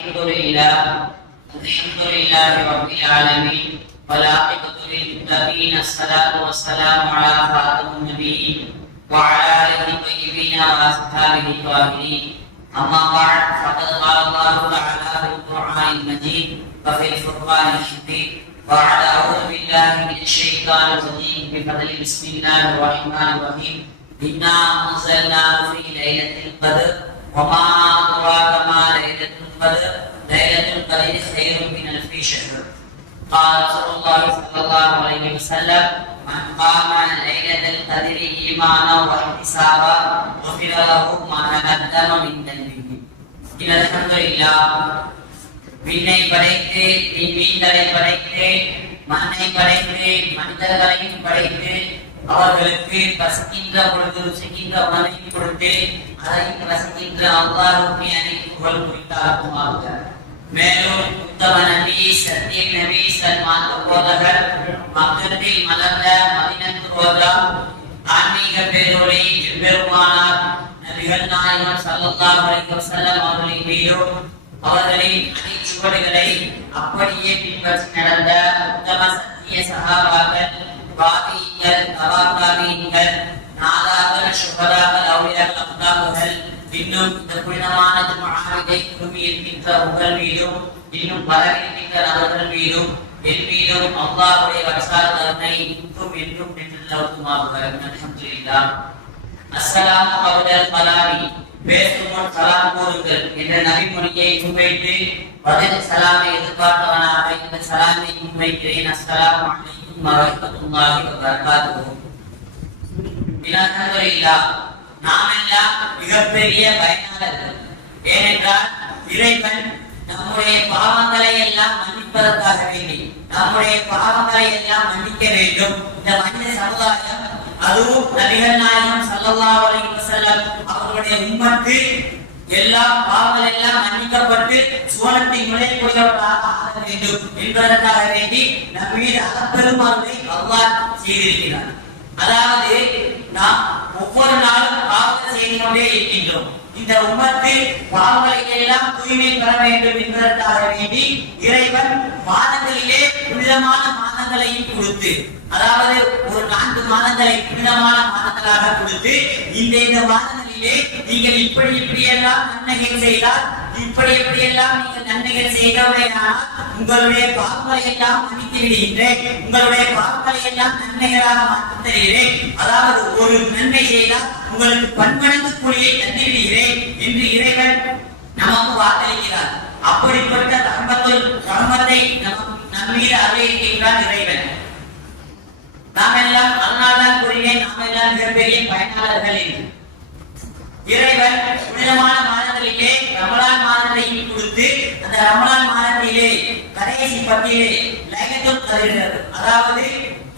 الحمد لله رب العالمين والعاقبة للمتقين الصلاة والسلام على خاتم النبيين وعلى آله الطيبين وأصحابه الطاهرين أما بعد فقد قال الله تعالى في القرآن المجيد وفي الفرقان الحميد وأعوذ بالله من الشيطان الرجيم بفضل بسم الله الرحمن الرحيم إنا أنزلناه في ليلة القدر وما أدراك ما ليلة القدر ليلة القدر خير من ألف شهر قال رسول الله صلى الله عليه وسلم من قام ليلة القدر إيمانا واحتسابا غفر له ما تقدم من ذنبه. الحمد لله. விண்ணை படைத்து விண்மீன்களை படைத்து மண்ணை படைத்து மனிதர்களையும் படைத்து அவர்களுக்கு பசிக்கின்ற பொழுது ருசிக்கின்ற உணவை கொடுத்து அதை ரசிக்கின்ற அல்லாஹ்வுக்கு அனைத்து புகழ் குறித்தாக்குமாக. மேலும் உத்தம நபி சத்திய நபி சல்மான் போதகர் மக்கத்தில் மலர்ந்த மதினத்து ரோஜா ஆன்மீக பேரொளி எம்பெருமானார் நபிகள் நாயகம் ஸல்லல்லாஹு அலைஹி வஸல்லம் அவர்களின் மீதும் அவர்களின் அனைத்துகளை அப்படியே பின்பற்றி நடந்த உத்தம சத்திய சஹாபாக்கள் வாதிகள் தவாகாவீன்கள் நாதாக்கள் சுஹதாக்கள் அவுலியாக்கள் அக்தாபுகள் இன்னும் இந்த புனிதமான ஜும்ஆவிலே குழுமி இருக்கின்ற உங்கள் மீதும் இன்னும் வரவிருக்கின்ற நபர்கள் மீதும் என் மீதும் அல்லாஹ்வுடைய வரசால் கருணை இன்றும் என்றும் நின்றுள்ளதுமாக. அல்ஹம்துலில்லாஹ். அஸ்ஸலாமு அலைக்கும் கலாமி பேசுமுன் சலாம் கூறுங்கள் என்ற நபிமொழியை முன்வைத்து பதில் சலாமை எதிர்பார்த்தவனாக இந்த சலாமை முன்வைக்கிறேன். அஸ்ஸலாமு அலைக்கும் வரஹ்மத்துல்லாஹி வபரகாத்துஹு. அல்ஹம்துலில்லாஹ். நாம் எல்லாம் மிகப்பெரிய பயனாளர்கள். ஏனென்றால் இறைவன் நம்முடைய பாவங்களை எல்லாம் மன்னிப்பதற்காக வேண்டி நம்முடைய பாவங்களை எல்லாம் மன்னிக்க வேண்டும். இந்த மனித சமுதாயம் அதுவும் நபிகள் நாயகம் ஸல்லல்லாஹு அலைஹி வஸல்லம் அவர்களுடைய உம்மத்து எல்லா பாவங்கள் எல்லாம் மன்னிக்கப்பட்டு சுவனத்தில் நுழையக்கூடியவர்களாக ஆக வேண்டும் என்பதற்காக வேண்டி நம் மீது அகப்பெருமானை அல்லாஹ் செய்திருக்கிறார். அதாவது நாம் ஒவ்வொரு நாளும் பாவங்கள் செய்து கொண்டே இருக்கின்றோம். இந்த உம்மத்து பாவங்களை எல்லாம் தூய்மை பெற வேண்டும் என்பதற்காக வேண்டி இறைவன் மாதங்களிலே புனிதமான மாதங்களையும் கொடுத்து, அதாவது ஒரு 4 மாதங்களை புனிதமான மாதங்களாக கொடுத்து, இந்த மாதங்களிலே நீங்கள் இப்படி எல்லாம் நன்மைகள் செய்தால், இப்படி எல்லாம் நீங்கள் நன்மைகள் செய்தவரையானால் உங்களுடைய பாவங்களை எல்லாம் மன்னித்து விடுகின்றேன், உங்களுடைய பாவங்களை எல்லாம் நன்மைகளாக மாற்றித் தருகிறேன், அதாவது ஒரு நன்மை செய்தால் உங்களுக்கு பன்மடங்கு கூலியை தந்து விடுகிறேன் என்று இறைவன் நமக்கு வாக்களிக்கிறார். அப்படிப்பட்ட தர்மத்தை நம் மீது அறிவிக்கின்றார் இறைவன். நாம் எல்லாம் அதனால்தான் கூறினேன், நாம் எல்லாம் மிகப்பெரிய பயனாளர்கள் என்று. இறைவன் புனிதமான மாதங்களிலே ரமலான் மாதத்தையும் கொடுத்து, அந்த ரமலான் மாதத்திலே கடைசி பத்தியிலே லைலத்துல் கத்ர், அதாவது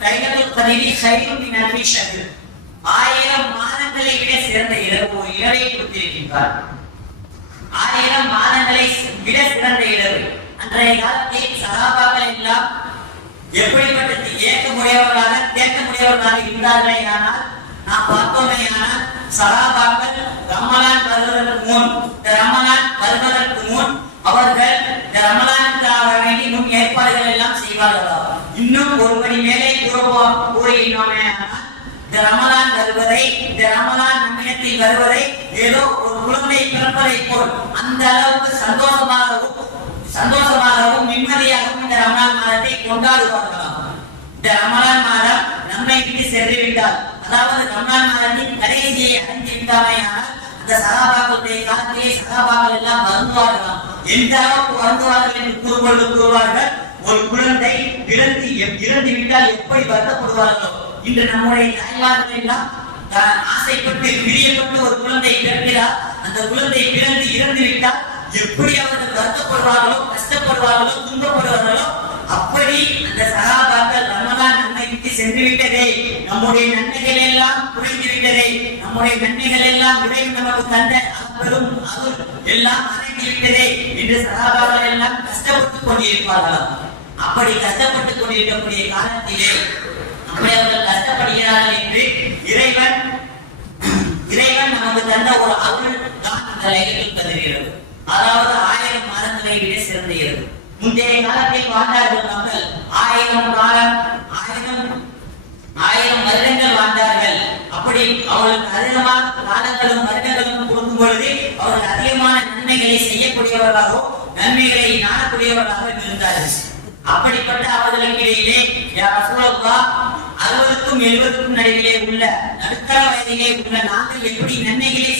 லைலத்துல் கத்ரி கைரும் மின் அல்ஃபி ஷஹர், 1000 மாதங்களை விட சிறந்த இரவு இரவை கொடுத்திருக்கின்றார். 1000 மாதங்களை விட சிறந்த இரவு. அன்றைய காலத்தில் சஹாபாக்கள் எல்லாம் எப்படிப்பட்ட தேக்கமுடையவர்களாக இருந்தார்களே ஆனால் நாம் பார்த்தோமே ஆனால் சஹாபாக்கள் ரமலான் வருவதற்கு முன் அவர்கள் இந்த ரமலானுக்காக வேண்டி முன் ஏற்பாடுகள் எல்லாம் செய்வார்களா. இன்னும் ஒரு மணி மேலே கூறினோமே ஆனால் இந்த ரமலான் நம்மிடத்தில் வருவதை ஏதோ ஒரு குழந்தை பிறப்பதை போல் அந்த அளவுக்கு சந்தோஷமாகவும் நிம்மதியாகவும் இந்த ரமலான் மாதத்தை கொண்டாடுவார்களாம். இந்த ரமலான் மாதம் நம்மை விட்டு சென்று விட்டால், அதாவது ரமலான் மாதத்தின் கடைசியை அடைந்து விட்டாமையானால் அந்த சஹாபாக்களுடைய காலத்திலே சஹாபாக்கள் எல்லாம் வருந்துவார்களாம். எந்த அளவுக்கு வருந்துவார்கள் என்று கூறுவார்கள். ஒரு குழந்தை இறந்து விட்டால் எப்படி வருத்தப்படுவார்களோ, இன்று நம்முடைய தாய்மார்கள் எல்லாம் ஆசைப்பட்டு பிரியப்பட்டு ஒரு குழந்தை பிறக்கிறார், அந்த குழந்தை பிறந்து இறந்து விட்டால் எப்படி அவர்கள் வருத்தப்படுவார்களோ, கஷ்டப்படுவார்களோ, துன்பப்படுவார்களோ, அப்படி அந்த சஹாபாக்கள் ரமலான் நம்மை விட்டு சென்று விட்டதே, நம்முடைய நன்மைகள் எல்லாம் குறைந்து விட்டதே, நம்முடைய நன்மைகள் எல்லாம் இறைவன் நமக்கு தந்த பெரும் அருள் எல்லாம் அடைந்து விட்டதே என்று சஹாபாக்கள் எல்லாம் கஷ்டப்பட்டுக் கொண்டிருப்பார்களாம். அப்படி கஷ்டப்பட்டுக் கொண்டிருக்கக்கூடிய காலத்திலே நம்மை அவர்கள் கஷ்டப்படுகிறார்கள் என்று இறைவன் நமக்கு தந்த ஒரு அருள் தான் இந்த லைலத்துல் கத்ர். அதாவது 1000 மாதங்களை விட சிறந்த இரவு. முந்தைய காலத்தில் வாழ்ந்தார்கள் மக்கள் 1000 காலம் 1000 வருடங்கள் வாழ்ந்தார்கள். அப்படி அவர்களுக்கு அதிகமான காலங்களும் வருடங்களும் கொடுக்கும் பொழுது அவர்கள் அதிகமான நன்மைகளை செய்யக்கூடியவர்களாகவும் நன்மைகளை நாடக்கூடியவர்களாக இருந்தார்கள். அப்படிப்பட்ட அவர்களுக்கு இடையிலே யா ரசூலல்லாஹ் 60க்கும் 70க்கும் நடுவிலே உள்ள நடுத்தர வயதிலே உள்ள நாங்கள் எப்படி நன்மைகளை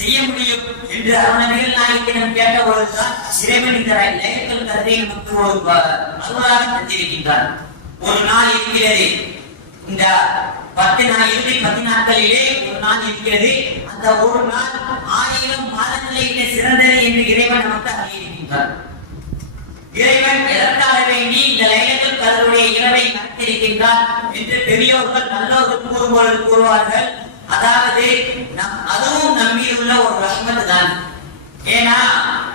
செய்ய முடியும் என்று அவர்கள் நாயகத்திடம் கேட்ட பொழுதுதான் இறைவன் இந்த லைலத்துல் கத்ரை நமக்கு ஒரு அருளாக தந்திருக்கின்றார். ஒரு நாள் இருக்கிறது, இந்த 10 நாட்களிலே ஒரு நாள் இருக்கிறது. அந்த ஒரு நாள் 1000 மாதங்களை விட சிறந்தது என்று இறைவன் நமக்கு அறிவிக்கின்றார். இறைவன் எதற்காக வேண்டி இந்த லைலத்துல் கத்ருடைய இரவை நடத்தியிருக்கின்றான் என்று பெரியோர்கள் நல்லோர்கள் கூறுவார்கள். அதாவது அதுவும் நம்மீது உள்ள ஒரு ரஹ்மத் தான். ஏன்னா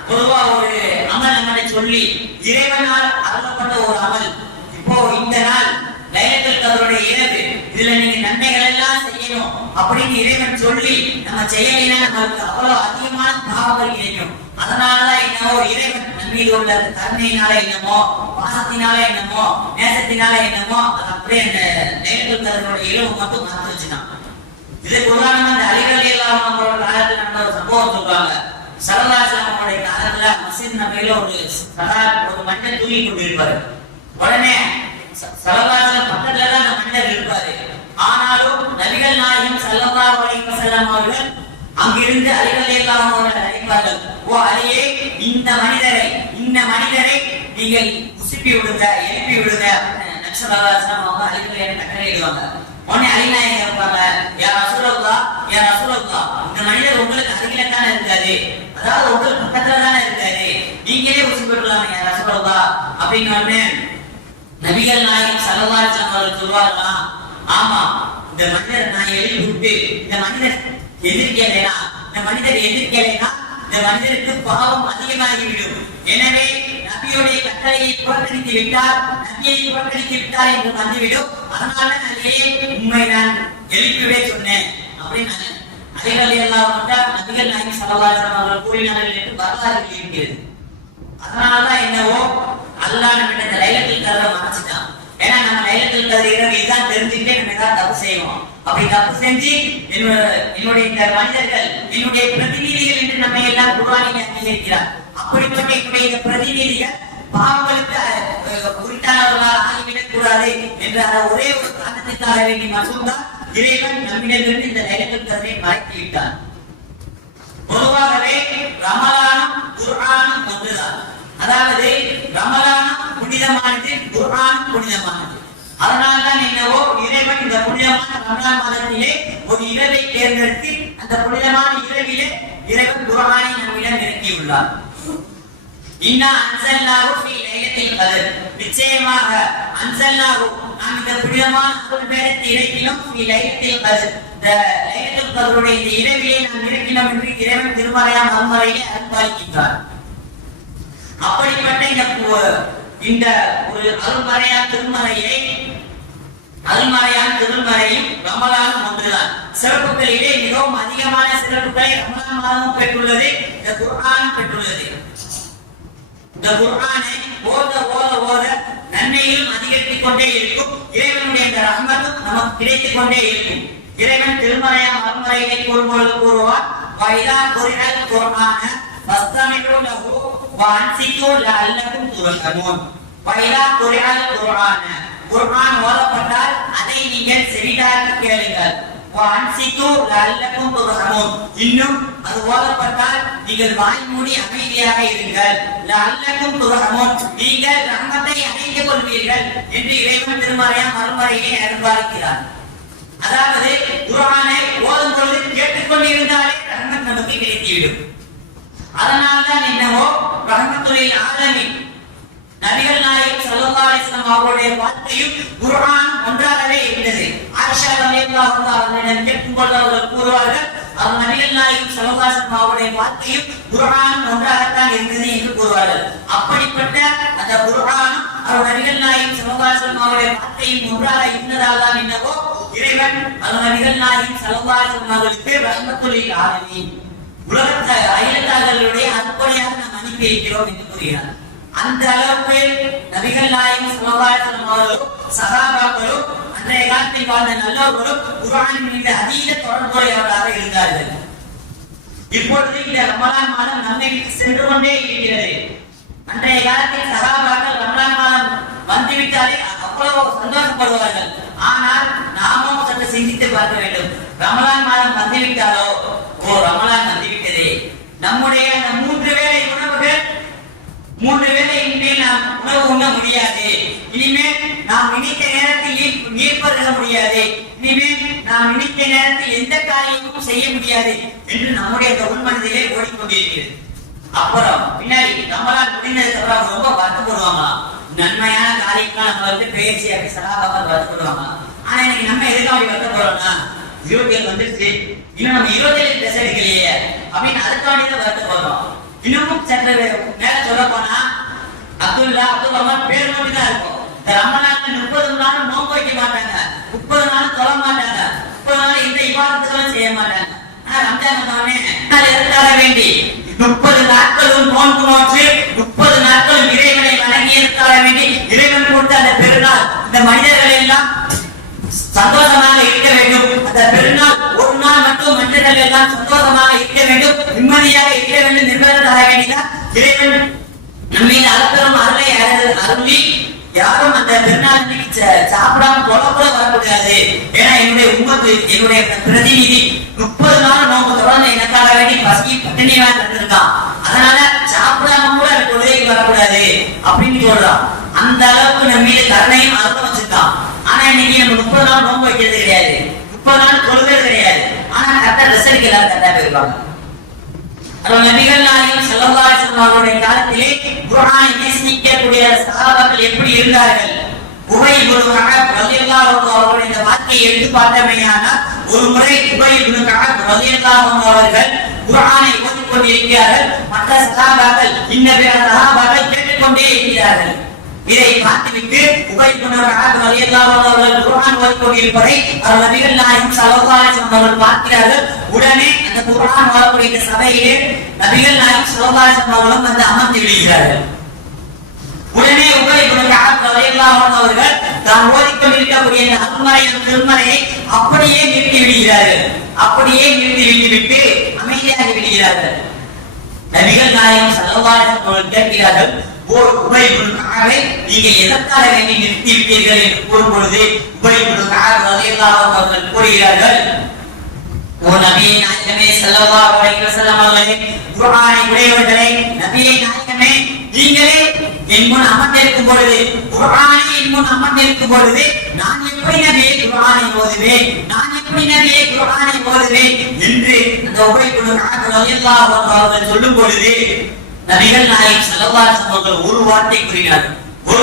பொதுவா ஒரு அமல் நம்மளை சொல்லி இறைவனால் அருளப்பட்ட ஒரு அமல். இப்போ இந்த நாள் லைலத்துல் கத்ருடைய இரவு, இதுல நீங்க நன்மைகள் எல்லாம் செய்யணும் அப்படின்னு இறைவன் சொல்லி நம்ம செய்யலைன்னா நமக்கு அவ்வளவு அதிகமான பாவங்கள் கிடைக்கும். அதனாலதான் என்னவோ இறைவன் நம்மீது உள்ள கருணையினால என்னமோ பாசத்தினால என்னமோ நேசத்தினால என்னமோ அது அப்படியே அந்த லைலத்துல் கத்ருடைய இரவு மட்டும் மாற்றி வச்சுட்டான். இதுக்கு உதாரணமா இந்த அலிகள் எல்லாம் அவங்களோட காலத்துல நடந்த ஒரு சம்பவம் சொல்றாங்க. சரதாசனுடைய காலத்துல மஸ்ஜித் நபையில ஒரு மனிதன் தூங்கி கொண்டிருப்பாரு. உடனே சரதாசன் பக்கத்துலதான் அந்த மனிதர் இருப்பாரு. ஆனாலும் நபிகள் நாயகம் ஸல்லல்லாஹு அலைஹி வஸல்லம் அவர்கள் அங்கிருந்து அலிகள் எல்லாம் அவர்களை அழைப்பார்கள். ஓ அலியே, இந்த மனிதரை நீங்கள் உசுப்பி விடுங்க, எழுப்பி விடுங்க அப்படின்னு நக்சலாசனம் அவங்க அலிகள் கட்டளையிடுவாங்க. உடனே அலிநாயகம் இருப்பாங்க, யா ரசூலல்லாஹ் இந்த மனிதர் உங்களுக்கு அருகில தானே இருக்காரு, அதாவது உங்களுக்கு பக்கத்துல தானே இருக்காரு, நீங்களே உசுப்பிடலாமே யா ரசூலல்லாஹ் அப்படின்னு உடனே நபிகள் நாயகம் ஸல்லல்லாஹு அலைஹி வஸல்லம் அவர்கள் சொல்வார்களாம், ஆமா இந்த மனிதர் நான் எழுப்பி விட்டு இந்த மனிதர் எதிர்க்கலைனா இந்த மனிதருக்கு பாவம் அதிகமாகிவிடும். எனவே நபியுடைய கட்டளையை புறக்கணித்து விட்டார், நபியை புறக்கணித்து விட்டார் என்று வந்துவிடும். அதனால உண்மை நான் எழுப்பவே சொன்னேன் அப்படின்னு அலிகள் எல்லாம் நபிகள் நாயகம் ஸல்லல்லாஹு அலைஹி வஸல்லம் அவர்கள் கூறினார்கள் என்று வரலாறு இருக்கிறது. அதனாலதான் என்னவோ அல்லாஹ் நம்ம இந்த லைலத்துல் கத்ரை மறைச்சிட்டான். ஏன்னா நம்ம லைலத்துல் கத்ர் இரவு இதான் தெரிஞ்சுக்கிட்டே நம்ம ஏதாவது தப்பு செய்வோம். அப்படி தப்பு செஞ்சு என்னுடைய இந்த மனிதர்கள் என்னுடைய பிரதிநிதிகள் என்று நம்ம எல்லாம் குர்ஆனில் அங்கீகரிக்கிறார். அப்படிப்பட்ட என்னுடைய இந்த பிரதிநிதிகள் பாவங்களுக்கு உரித்தானவர்களாக ஆகிவிடக் கூடாது என்ற ஒரே ஒரு காரணத்திற்காக வேண்டி மட்டும்தான் இறைவன் நம்மிடமிருந்து இந்த லைலத்துல் கத்ரை மறைத்து விட்டான். பொதுவாகவே ரமலானும் குர்ஆனும் ஒன்றுதான். அதாவது ரமலானும் புனிதமானது, குர்ஆனும் புனிதமானது. அதனால்தான் என்னவோ இறைவன் இந்த புனிதமான ரமலான் மாதத்திலே ஒரு இரவை தேர்ந்தெடுத்து அந்த புனிதமான இரவிலே இறைவன் குர்ஆனை நம்மிடம் இறக்கியுள்ளார். இன்னா அன்ஸல்னாஹு ஃபீ லைலத்தில் கத்ர், நிச்சயமாக அன்ஸல்னாஹு நாம் இந்த புனிதமான அருள்பேரத்தை இறக்கினோம். ஃபீ லைலத்தில் கத்ர், இந்த லைலத்துல் கத்ருடைய இந்த இரவிலே நாம் இறக்கினோம் என்று இறைவன் திருமறையாம் மறுமறையிலே அருள்பாலிக்கின்றார். அப்படிப்பட்ட இந்த ஒரு அருள்மறையான் திருமறையும் ரமலானும் ஒன்றுதான். சிறப்புகளிலே மிகவும் அதிகமான சிறப்புகளை ரமலான் மாதமும் பெற்றுள்ளது, இந்த குர்ஆனும் பெற்றுள்ளது. இந்த குர்ஆனை ஓத நன்மையிலும் அதிகரித்துக் கொண்டே இருக்கும். இறைவனுடைய இந்த ரஹ்மத்தும் நமக்கு கிடைத்துக் கொண்டே இருக்கும். இறைவன் திருமறையாம் மறுமறையை கூறும்பொழுது கூறுவார், வைதா குர்ஆன் குர்ஆன ஃபஸ்தமிஉ லஹு வஅன்சிது லஅல்லகும் துர்ஹமூன். வைதா குர்ஆன் குர்ஆன, குர்ஆன் ஓதப்பட்டால் அதை நீங்கள் செவிடாக கேளுங்கள். வஅன்சிது லஅல்லகும் துர்ஹமூன், இன்னும் அது ஓதப்பட்டால் நீங்கள் வாய் மூடி அமைதியாக இருங்கள். லஅல்லகும் துர்ஹமூன், நீங்கள் ரஹ்மத்தை அடைந்து கொள்வீர்கள் என்று இறைவன் திருமறையாம் மறுமறையிலே அருள்பாலிக்கிறார். அதாவது குர்ஆனை ஓதும் பொழுது கேட்டுக்கொண்டிருந்தாலே ரஹ்மத் நமக்கு கிடைத்துவிடும். அதனால்தான் என்னவோ ரஹ்மத்துல் ஆலமீன் நபிகள் நாயகம் ஸல்லல்லாஹு அலைஹி வஸல்லம் அவருடைய வாழ்க்கையும் குர்ஆன் ஒன்றாகவே இருந்தது. ஆயிஷா ரலியல்லாஹு அன்ஹா கேட்கும் பொழுது அவர்கள் கூறுவார்கள், அவர் நபிகள் நாயகம் ஸல்லல்லாஹு அலைஹி வஸல்லம் அவருடைய வாழ்க்கையும் குர்ஆன் ஒன்றாகத்தான் இருந்தது என்று கூறுவார்கள். அப்படிப்பட்ட அந்த குர்ஆன் அவர் நபிகள் நாயகம் ஸல்லல்லாஹு அலைஹி வஸல்லம் அவருடைய வாழ்க்கையும் ஒன்றாக இருந்ததால் தான் என்னவோ இறைவன் அவர் நபிகள் நாயகம் ஸல்லல்லாஹு அலைஹி வஸல்லம் அவர்களுக்கு ரஹ்மத்துல் ஆலமீன் உலகத்த அயலத்தார்களுடைய அற்புடையாக நாம் அனுப்பி இருக்கிறோம் என்று கூறுகிறார். அந்த அளவுக்கு நபிகள் நாயகம் ஸல்லல்லாஹு அலைஹி வஸல்லம் அவர்களும் சஹாபாக்களும் அன்றைய காலத்தில் வாழ்ந்த நல்லவர்களும் குர்ஆனின் மீது அதீத தொடர்புடையவர்களாக இருந்தார்கள். இப்பொழுது இந்த ரமலான் மாதம் நம்மை விட்டு சென்று கொண்டே இருக்கிறது. அன்றைய காலத்தில் சஹாபாக்கள் ரமலான் மாதம் வந்துவிட்டாலே அவ்வளவு சந்தோஷப்படுவார்கள். ஆனால் நாமும் சற்று சிந்தித்து பார்க்க வேண்டும். ரமலான் மாதம் வந்துவிட்டாலோ, ரமலான் வந்துவிட்டதே, நம்முடைய அந்த 3 வேளை உணவுகள் 3 வேளை இனிமேல் நாம் உணவு உண்ண முடியாது, இனிமேல் நாம் நினைத்த நேரத்தில் நீர் பருக முடியாது, இனிமேல் நாம் நினைத்த நேரத்தில் எந்த காரியமும் செய்ய முடியாது என்று நம்முடைய உள்மனதிலே ஓடிக்கொண்டிருக்கிறது. அப்புறம் பின்னாடி ரமலான் முடிந்ததுக்கு அப்புறம் ரொம்ப வருத்தப்படுவாங்க. நன்மையான காரியங்கள் நம்ம வந்து பேசியாக சகாபாக்கள் வருத்தப்படுவாங்க. ஆனா இன்னைக்கு நம்ம எதுக்காக வருத்தப்படுறோம்னா, 27 வந்துருச்சு, இன்னும் நம்ம 27 ட்ரெஸ் எடுக்கலையே அப்படின்னு அதுக்காண்டி தான் வருத்தப்படுறோம். இன்னமும் சற்று மேல சொல்ல போனா அப்துல் ரஹ்மான் பேர் மட்டும் தான் இருக்கும். இந்த ரமலான்ல 30 நாளும் நோன்பு வைக்க மாட்டாங்க, 30 நாளும் தொழ மாட்டாங்க, 30 நாள் எந்த இபாதத்துகளும் செய்ய மாட்டாங்க. ஆனா ரம்ஜான் வந்தோடனே இருந்தால வேண்டி 30 நாட்களும் நோன்பு நோற்று 30 நாட்களும் இறைவனை வணங்கி இருந்தால வேண்டி இறைவன் கொடுத்த அந்த பெருநாள் இந்த மனிதர்கள் எல்லாம் சந்தோஷமாக இருக்க வேண்டும். அந்த பெருநாள் ஒரு நாள் மட்டும் மனிதர்கள் எல்லாம் சந்தோஷமாக இருக்க வேண்டும், நிம்மதியாக இருக்க வேண்டும் என்பதற்கு தர வேண்டியதான் இறைவன் நம்மீது அளப்பெரும் அருளை அருளி யாரும் அந்த பெருநாள் சாப்பிடாம தொலைக்கூட வரக்கூடாது. ஏன்னா என்னுடைய உம்மத்து, என்னுடைய பிரதிநிதி 30 நாள் நோம்பு தொடர்ந்து எனக்காக வேண்டி பசி பட்டினியா இருந்திருக்கான், அதனால சாப்பிடாம கூட தொழுகைக்கு வரக்கூடாது அப்படின்னு சொல்றான். அந்த அளவுக்கு நம்ம மீது கருணையும் அர்த்தம் வச்சிருக்கான். ஆனா இன்னைக்கு நம்ம 30 நாள் நோம்பு வைக்கிறது கிடையாது, 30 நாள் தொழுகிறது கிடையாது. ஆனா கரெக்டா ரிசல்ட் எல்லாரும் கரெக்டா போயிருவாங்க. நபிகள் நாயகம் ஸல்லல்லாஹு அலைஹி வஸல்லம் அவருடைய காலத்திலே குர்ஆனை நேசிக்கக்கூடிய சஹாபாக்கள் எப்படி இருந்தார்கள்? உபை இப்னு கஅப் ரலியல்லாஹு அன்ஹு அவருடைய இந்த வார்த்தையை எடுத்து பார்த்தமையானால், ஒரு முறை உபை இப்னு கஅப் ரலியல்லாஹு அன்ஹு அவர்கள் குர்ஆனை ஓதிக் கொண்டிருக்கிறார்கள். மற்ற சஹாபாக்கள் இந்த பிற சஹாபாக்கள் கேட்டுக்கொண்டே இருக்கிறார்கள். இதை பார்த்துவிட்டு உபை இப்னு கஅப் ரலியல்லாஹு அன்ஹு அவர்கள் குர்ஆன் ஓதிக் கொண்டிருப்பதை நபிகள் நாயகம் ஸல்லல்லாஹு அலைஹி வஸல்லம் அவர்கள் பார்க்கிறார்கள். உடனே அந்த குர்ஆன் ஓதக்கூடிய சபையிலே நபிகள் நாயகம் ஸல்லல்லாஹு அலைஹி வஸல்லம் அவர்கள் வந்து அமர்ந்து விடுகிறார்கள். உடனே உபை இப்னு கஅப் ரலியல்லாஹு அன்ஹு அவர்கள் தான் ஓதிக்கொண்டிருக்கக்கூடிய அந்த அல்மறையின் திருமறையை அப்படியே நிறுத்தி விடுகிறார்கள். அப்படியே நிறுத்தி விட்டு அமைதியாக விடுகிறார்கள். நபிகள் நாயகம் ஸல்லல்லாஹு அலைஹி வஸல்லம் அவர்கள் கேட்கிறார்கள், உபை இப்னு கஅபை நீங்க எதற்காக வேண்டி நிறுத்தி விட்டீர்கள் என்று கூறும்பொழுது உபை இப்னு கஅப் ரலியல்லாஹு அன்ஹு அவர்கள் கூறுகிறார்கள், ஓ நபியே நாயகமே ஸல்லல்லாஹு அலைஹி வஸல்லம் அவர்களே, குர்ஆனை உடையவர்களே, நபியே நாயகமே, நீங்களே என் முன் அமர்ந்திருக்கும் பொழுது, குர்ஆனை என் முன் அமர்ந்திருக்கும் பொழுது நான் எப்படி நபியே குர்ஆனை ஓதுவேன், நான் எப்படி நபியே குர்ஆனை ஓதுவேன் என்று அந்த உபை இப்னு கஅப் ரலியல்லாஹு அன்ஹு அவர்கள் சொல்லும் பொழுது நபிகள் நாயகம் ஸல்லல்லாஹு அலைஹி வஸல்லம் அவர்கள் ஒரு வார்த்தை கூறினார்கள். ஓ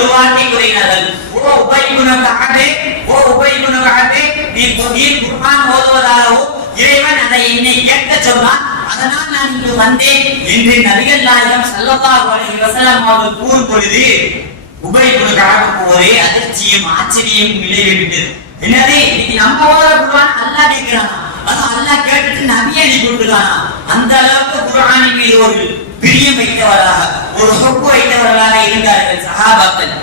உபை இப்னு கஅபே, ஓ உபை இப்னு கஅபே, நீ குர்ஆன் ஓதுவதாகவும் இறைவன் அதை என்னை கேட்க சொன்னான், அதனால் நான் இங்கு வந்தேன் என்று நபிகள் நாயகம் ஸல்லல்லாஹு அலைஹி வஸல்லம் அவர்கள் கூறும் பொழுது உபை இப்னு கஅபுக்கு ஒரே அதிர்ச்சியும் ஆச்சரியம் விளைவிட்டது. என்னது, இன்னைக்கு நம்ம ஓதுற குர்ஆன் அல்லாஹ் கேட்கிறானா, அதான் அல்லாஹ் கேட்டுட்டு நபியை அனுப்பி விட்டுறானா? அந்த அளவுக்கு குர்ஆனின் மீது ஒரு பிரியம் வைத்தவராக, ஒரு சொப்பு வைத்தவர்களாக இருந்தார்கள் சஹாபாக்கள்.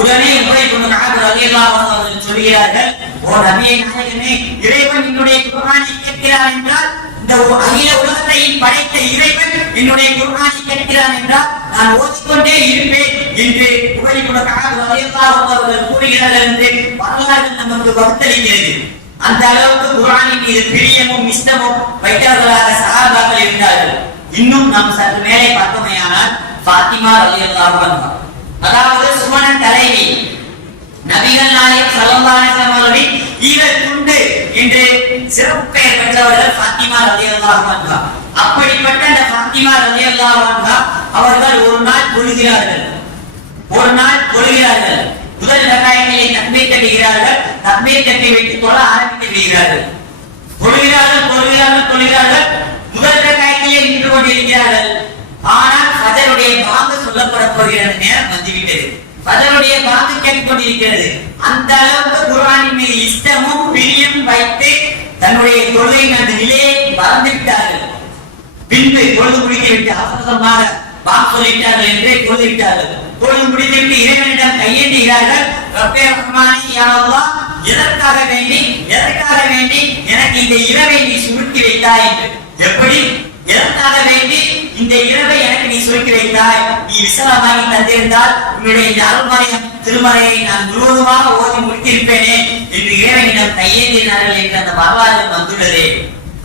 உடனே உபை இப்னு கஅப் ரலியல்லாஹு அன்ஹு அவர்கள் சொல்கிறார்கள், ஓ நபியே நாயகமே, இறைவன் என்னுடைய குர்ஆனை கேட்கிறான் என்றால், இந்த அகில உலகத்தையும் படைத்த இறைவன் என்னுடைய குர்ஆனை கேட்கிறான் என்றால் நான் ஓதிக்கொண்டே இருப்பேன் என்று உபை இப்னு கஅப் ரலியல்லாஹு அன்ஹு அவர்கள் கூறுகிறார்கள் என்று வரலாறு நமக்கு வகுத்தளிக்கிறது. அந்த அளவுக்கு குர்ஆனின் மீது பிரியமும் இஷ்டமும் வைத்தவர்களாக சஹாபாக்கள் இருந்தார்கள். இன்னும் நாம் சற்று மேலே பார்த்தோமேயானால் ஃபாத்திமா ரலியல்லாஹு அன்ஹா, அதாவது சுமண தலைவி, நபிகள் நாயகம் ஸல்லல்லாஹு அலைஹி வஸல்லம் அவர்களின் ஈரல் துண்டு என்று சிறப்பு பெயர் பெற்றவர்கள் ஃபாத்திமா ரலியல்லாஹு அன்ஹா. அப்படிப்பட்ட அந்த ஃபாத்திமா ரலியல்லாஹு அன்ஹா அவர்கள் ஒரு நாள் தொழுகிறார்கள். முதல் ரக்காயத்திலே தக்பீர் கட்டுகிறார்கள். தக்பீர் கட்டி வைத்து தொழ ஆரம்பித்து விடுகிறார்கள். தொழுகிறார்கள். முதல் ரக்காயத்திலே நின்று கொண்டிருக்கிறார்கள். ஆனால் ஃபஜருடைய பாங்கு சொல்லப்பட போகிற நேரம் வந்துவிட்டது. ஃபஜருடைய பாங்கு கேட்டுக் கொண்டிருக்கிறது. அந்த அளவுக்கு குர்ஆனின் மீது இஷ்டமும் பிரியம் வைத்து தன்னுடைய தொழுகையின் அந்த நிலையை மறந்து விட்டார்கள். பின்பு தொழுது முடித்து விட்டு அவசரமாக வாக்கு சொல்லிட்டார்கள் என்றே தொழுது விட்டார்கள். தொழுது முடித்துவிட்டு இறைவனிடம் கையேந்துகிறார்கள். ரப்பே ரஹ்மானே யா அல்லாஹ், எதற்காக வேண்டி எனக்கு இந்த இரவை நீ சுருக்கி வைத்தாய் என்று. எப்படி? எதற்காக வேண்டி இந்த இரவை எனக்கு நீ சுருக்கி வைத்தாய்? நீ விசலமாகி தந்திருந்தால் உன்னுடைய இந்த அருள்மறையம் திருமறையை நான் முழுவதுமாக ஓதி முடித்திருப்பேனே என்று இறைவனிடம் கையேந்தினார்கள் என்று அந்த வரலாறு வந்துள்ளது.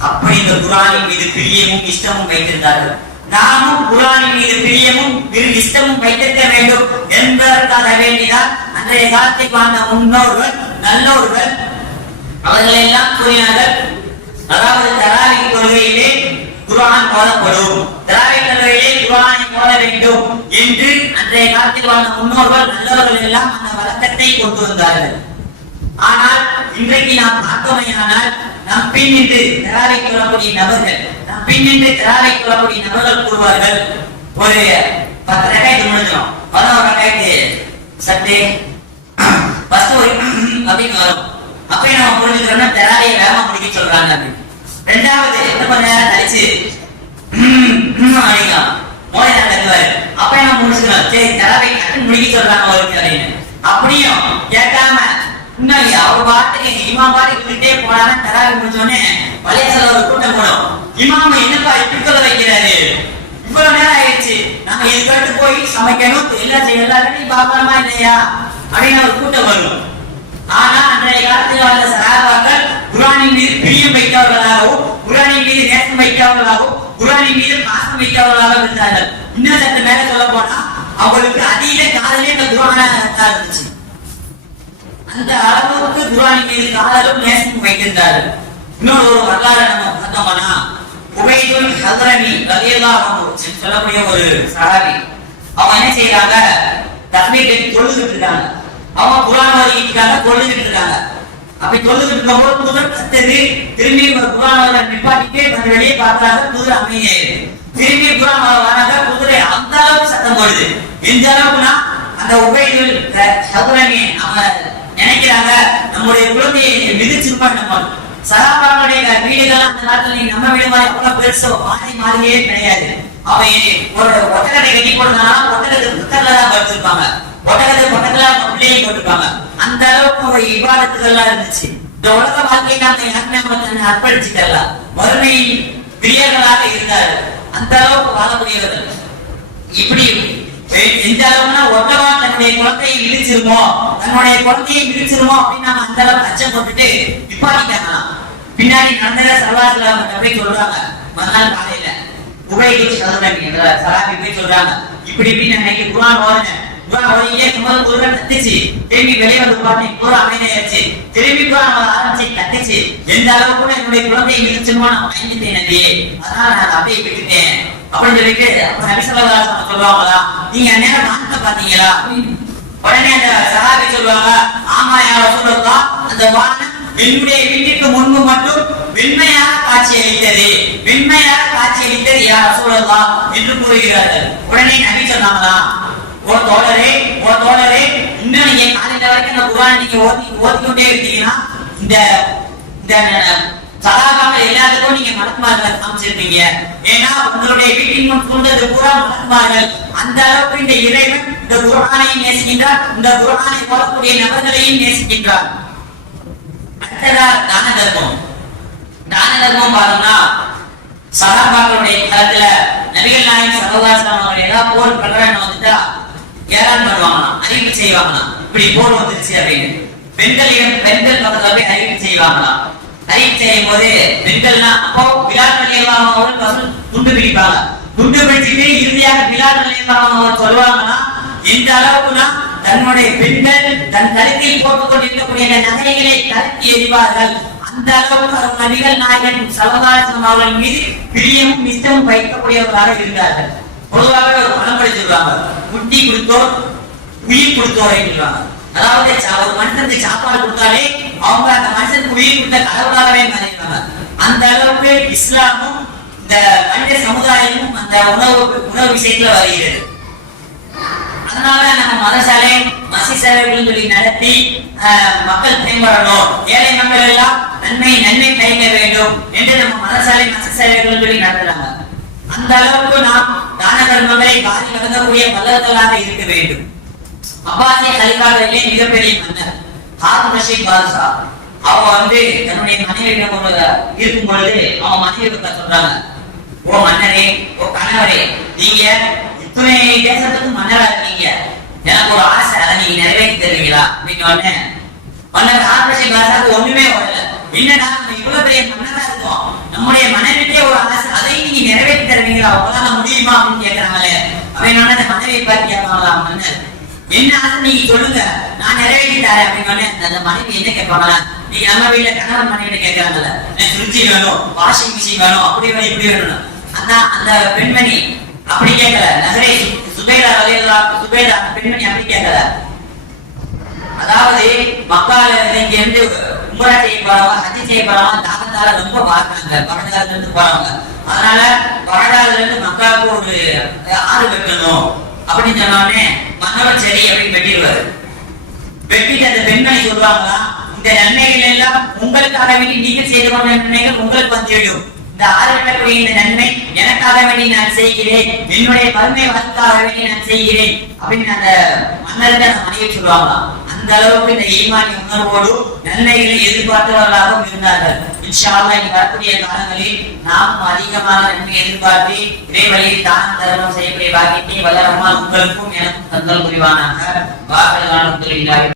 அப்படி இந்த குர்ஆனின் மீது பிரியமும் இஷ்டமும் வைத்திருந்தார்கள். நாமும் குர்ஆனின் மீது பிரியமும் இஷ்டமும் வைத்திருக்க வேண்டும் என்பதற்காக வேண்டிதான் அன்றைய காலத்தை வாழ்ந்த முன்னோர்கள் நல்லோர்கள் அவர்கள் எல்லாம் கூறினார்கள், அதாவது தராவிக் தொழுகையிலே குர்ஆன் ஓதப்படும், தராவிக் தொழுகையிலே குர்ஆனை ஓத வேண்டும் என்று அன்றைய காலத்தில் வாழ்ந்த முன்னோர்கள் நல்லவர்கள் எல்லாம் அந்த வழக்கத்தை கொண்டு வந்தார்கள். ஆனால் இன்றைக்கு நாம் பார்த்தோமையானால் நம் பின் நின்று தராவிக் தொழக்கூடிய நபர்கள் கூறுவார்கள், ஒரு 10 ரக்காயத்து முடிஞ்சிடும், 11 ரக்காயத்து சட்டே ஃபர்ஸ்ட் ஒரு அப்படின்னு வரும். அப்ப நம்ம புரிஞ்சுக்கிறோம்னா தராவியை வேகமா முடிக்க சொல்றாங்க அப்படின்னு. ரெண்டாவது என்ன பண்ண நேரம் கழிச்சு அடிக்கலாம் மோதி நடக்குவாரு. அப்ப நம்ம முடிச்சுக்கணும், சரி தராவை கட்டு முடிக்க சொல்றாங்க அவருக்கு அப்படின்னு. அப்படியும் கேட்காம முன்னாடி அவர் பாட்டுக்கு இமாம் பாட்டுக்கு விட்டே போனாங்க. தராவி முடிச்சோடனே பழைய ஒரு கூட்டம் போனோம். இமாம என்னப்பா இப்படி சொல்ல வைக்கிறாரு, இவ்வளவு நேரம் ஆயிடுச்சு, நாங்க இதுக்கு போய் சமைக்கணும், எல்லாத்தையும் பாக்கலாமா இல்லையா அப்படின்னு ஒரு கூட்டம் வரும். ஆனா அன்றைய காலத்தில் வாழ்ந்த சஹாபாக்கள் குர்ஆனின் மீது பிரியம் வைத்தவர்களாகவும் குர்ஆனின் மீது நேசம் வைத்தவர்களாகவும் குர்ஆனின் மீது பாசம் வைத்தவர்களாகவும் இருந்தார்கள். இன்னும் சற்று மேல சொல்ல போனா அவங்களுக்கு அதீத காதலே இந்த குர்ஆனா இருந்துச்சு. அந்த அளவுக்கு குர்ஆனின் மீது காதலும் நேசமும் வைத்திருந்தார்கள். இன்னொரு ஒரு வரலாறு நம்ம பார்த்தோம்னா உபைதுல் ஹத்ரமி ரலியல்லாஹு அன்ஹு சொல்லக்கூடிய ஒரு சஹாபி, அவங்க என்ன செய்யறாங்க, தக்பீர் கட்டி தொழுதுட்டு இருக்காங்க. அவங்க குர்ஆன் ஓதிட்டாங்க, தொழுதுட்டு இருக்காங்க. அப்படி தொழுதுட்டு இருக்கும்போது குதிரை கத்துது. திரும்பி குர்ஆன் நிப்பாட்டிட்டு வந்து வெளியே பார்க்கறாங்க, குதிரை அமைதியாயிருக்கு. திரும்பி குர்ஆன் வராங்க, குதிரை அந்த அளவுக்கு சத்தம் போடுது. எந்த அளவுக்குன்னா அந்த உபைதுல் ஹத்ரமி அவங்க நினைக்கிறாங்க, நம்முடைய குழந்தையை மிதிச்சிருப்பாங்க. நம்ம சஹாபாக்களுடைய வீடுகள் அந்த நாட்டில் நீங்க நம்ம வீடு மாதிரி எவ்வளவு பெருசோ மாறியே கிடையாது. அவன் ஒரு ஒட்டகத்தை கட்டி போடுறதுனால ஒட்டகத்துக்கு புத்தகத்துல தான் படுத்திருப்பாங்க, ஒட்டகத்துக்கு பக்கத்துல பிள்ளையை போட்டிருப்பாங்க. அந்த அளவுக்கு ஒரு இபாதத்துகள்லாம் இருந்துச்சு. இந்த உலக வாழ்க்கையை நாம அர்ப்பணிச்சுக்கலாம். வறுமை பிரியர்களாக இருந்தார்கள், அந்த அளவுக்கு வாழக்கூடியவர்கள். இப்படி எந்த அளவுனா ஒட்டவா தன்னுடைய குழந்தையை இழிச்சிருமோ அப்படின்னு நாம அந்த அளவுக்கு அச்சம் போட்டுட்டு நிப்பாட்டிட்டாங்க. பின்னாடி நடந்த சர்வாசலாம் போய் சொல்றாங்க, மறுநாள் காலையில உபைதுல் ஹத்ரமி என்ற சஹாபி போய் சொல்றாங்க, இப்படி நான் இன்னைக்கு குர்ஆன் ஓதுனேன், குர்ஆன் ஓதியே சும்மா குதிரை கத்துச்சு, திரும்பி வெளியே வந்து பார்த்தேன் குர்ஆன் அமைதியாச்சு, திரும்பி குர்ஆன் ஆரம்பிச்சு கத்துச்சு. எந்த அளவுக்கு கூட என்னுடைய குழந்தையை இழிச்சிருமோ நான் பயந்துட்டேன் நபியே, அதனால நான் அப்படியே விட்டுட்டேன் அப்படின்னு சொல்லிட்டு நபி ஸல்லல்லாஹு அலைஹி வஸல்லம் சொல்லுவாங்களா, நீங்க நேரம் வானத்தை பாத்தீங்களா? உடனே அந்த சஹாபி சொல்லுவாங்க, ஆமா யா ரசூலுல்லாஹ், அந்த வானம் என்னுடைய வீட்டுக்கு முன்பு மட்டும் வெண்மையாக காட்சியளித்தது யா ரசூலுல்லாஹ் என்று கூறுகிறார்கள். உடனே நபி சொன்னாங்களா, ஓ தோழரே இன்னும் நீங்க காலையில வரைக்கும் இந்த குர்ஆன் நீங்க ஓதிக்கொண்டே இருக்கீங்கன்னா இந்த சஹாபாக்கள் எல்லாத்துக்கும் நீங்க மலக்குமார்களை காமிச்சிருப்பீங்க. ஏன்னா உங்களுடைய வீட்டின் முன் சொல்றது பூரா மலக்குமார்கள். அந்த அளவுக்கு இந்த இறைவன் இந்த குர்ஆனையும் நேசிக்கின்றார், இந்த குர்ஆனை போடக்கூடிய நபர்களையும் நேசிக்கின்றார். அடுத்ததா தான தர்மம் பார்த்தோம்னா சஹாபாக்களுடைய காலத்துல நபிகள் நாயகம் ஸல்லல்லாஹு அலைஹி வஸல்லம் அவங்க ஏதாவது போர் பிரகடனம் வந்துட்டா ஏறான் பண்ணுவாங்களாம், அறிவிப்பு செய்வாங்களாம், இப்படி போர் வந்துருச்சு அப்படின்னு. பெண்கள் பக்கத்துல போய் அறிவிப்பு செய்வாங்களாம். அறிவிப்பு செய்யும் போது பெண்கள்னா அப்போ பிலால் ரலியல்லாஹு அவர்கள் துண்டு பிடிப்பாங்க. துண்டு பிடிச்சிட்டு இறுதியாக பிலால் ரலியல்லாஹு அவர் சொல்லுவாங்கன்னா, இந்த அளவுக்குனா தன்னுடைய பெண்கள் தன் கழுத்தில் போட்டுக் கொண்டிருக்கக்கூடிய நகைகளை கலக்கி எறிவார்கள். அந்த அளவுக்கு நபிகள் நாயகன் ஸல்லல்லாஹு அலைஹி வஸல்லம் அவர்கள் மீது பிரியமும் இஷ்டமும் வைக்கக்கூடியவர்களாக இருந்தார்கள். பொதுவாக ஒரு பழமொழி சொல்லுவாங்க, முட்டி கொடுத்தோர் உயிர் கொடுத்தோர் சொல்லுவாங்க. அதாவது ஒரு மனுஷனுக்கு சாப்பாடு கொடுத்தாலே அவங்க அந்த மனுஷனுக்கு உயிர் கொடுத்த கடவுளாகவே மாறிடுவாங்க. அந்த அளவுக்கு இஸ்லாமும் இந்த மனித சமுதாயமும் அந்த உணவு விஷயத்துல வருகிறது. அதனால நம்ம மதசாலை மசீத் சேவைகள் சொல்லி நடத்தி மக்கள் மேம்படணும், ஏழை மக்கள் எல்லாம் நன்மை பயக்க வேண்டும் என்று நம்ம மதசாலை மசீத் சேவைகள் சொல்லி நடத்துறாங்க. அந்த அளவுக்கு நாம் தான தர்மங்களை பாதி கடந்தக்கூடிய வல்லவர்களாக இருக்க வேண்டும். அப்பாசிய கலிகாலத்திலே மிகப்பெரிய மன்னர் ஹாரூன் ரஷீத் பாதுஷா அவங்க தன்னுடைய மனைவியிடம் இருக்கும் பொழுது அவங்க மனைவி சொல்றாங்க, ஓ மன்னரே, ஓ கணவரே, நீங்க இத்தனை தேசத்துக்கு மன்னரா இருக்கீங்க, எனக்கு ஒரு ஆசை, அதை நீங்க நிறைவேற்றி தருவீங்களா அப்படின்னு உடனே மன்னர் ஹாரூன் ரஷீத் பாதுஷாவுக்கு ஒண்ணுமே வரல. என்னடா நம்ம இவ்வளவு பெரிய மன்னரா இருக்கோம், நம்முடைய மனைவிக்கே ஒரு ஆசை, அதையும் நீங்க நிறைவேற்றி தருவீங்களா, உங்களால முடியுமா அப்படின்னு கேட்கறாங்களே அப்படின்னு அந்த மனைவியை பார்த்து கேட்பாங்களா மன்னர், என்ன ஆசை நீங்க சொல்லுங்க, நான் நிறைவேற்றி தரேன் அப்படின்னு அந்த மனைவி என்ன கேட்பாங்களா, நீங்க நம்ம வீட்டுல கணவன் மனைவிட்ட கேட்கறாங்கல்ல, எனக்கு ஃப்ரிட்ஜ் வேணும், வாஷிங் மிஷின் வேணும், அப்படி வேணும் இப்படி வேணும். அந்த பெண்மணி அப்படி கேட்கல. நகரே சுபைரா சுபைரா பெண்மணி அப்படி கேட்கல. அதாவது மக்கால இங்க இருந்து உம்ரா செய்ய போறவங்க, ஹஜ் செய்ய போறவங்க தாகத்தால ரொம்ப பார்க்கறாங்க, பரடால இருந்து போறவங்க. அதனால பரடால இருந்து மக்காவுக்கு ஒரு ஆறு வெட்டணும் அப்படின்னு சொன்னோடனே மன்னவர் சரி அப்படின்னு வெட்டிடுவாரு. வெட்டிட்டு அந்த பெண்மணி சொல்லுவாங்களா, இந்த நன்மைகள் எல்லாம் உங்களுக்காக வேண்டி நீங்க செய்து கொண்ட நன்மைகள் உங்களுக்கு வந்துவிடும். இந்த ஆறு வெட்டக்கூடிய இந்த நன்மை எனக்காக வேண்டி நான் செய்கிறேன், என்னுடைய பருமை வாழ்க்காக வேண்டி நான் செய்கிறேன் அப்படின்னு அந்த மன்னருக்கு அந்த மனைவி சொல்லுவாங்களாம். அந்த அளவுக்கு இந்த ஈமானிய உணர்வோடு நன்மைகளை எதிர்பார்த்தவர்களாகவும் இருந்தார்கள். இன்ஷா அல்லாஹ் இனி வரக்கூடிய காலங்களில் நாம் அதிகமான நன்மை எதிர்பார்த்து இதே வழியில் தானம் தர்மம் செய்யக்கூடிய பாக்கியத்தை வல்ல ரஹ்மான் உங்களுக்கும் எனக்கும் தந்தல் புரிவானாக. வாஹிரு அல்ஹம்துலில்லாஹ்.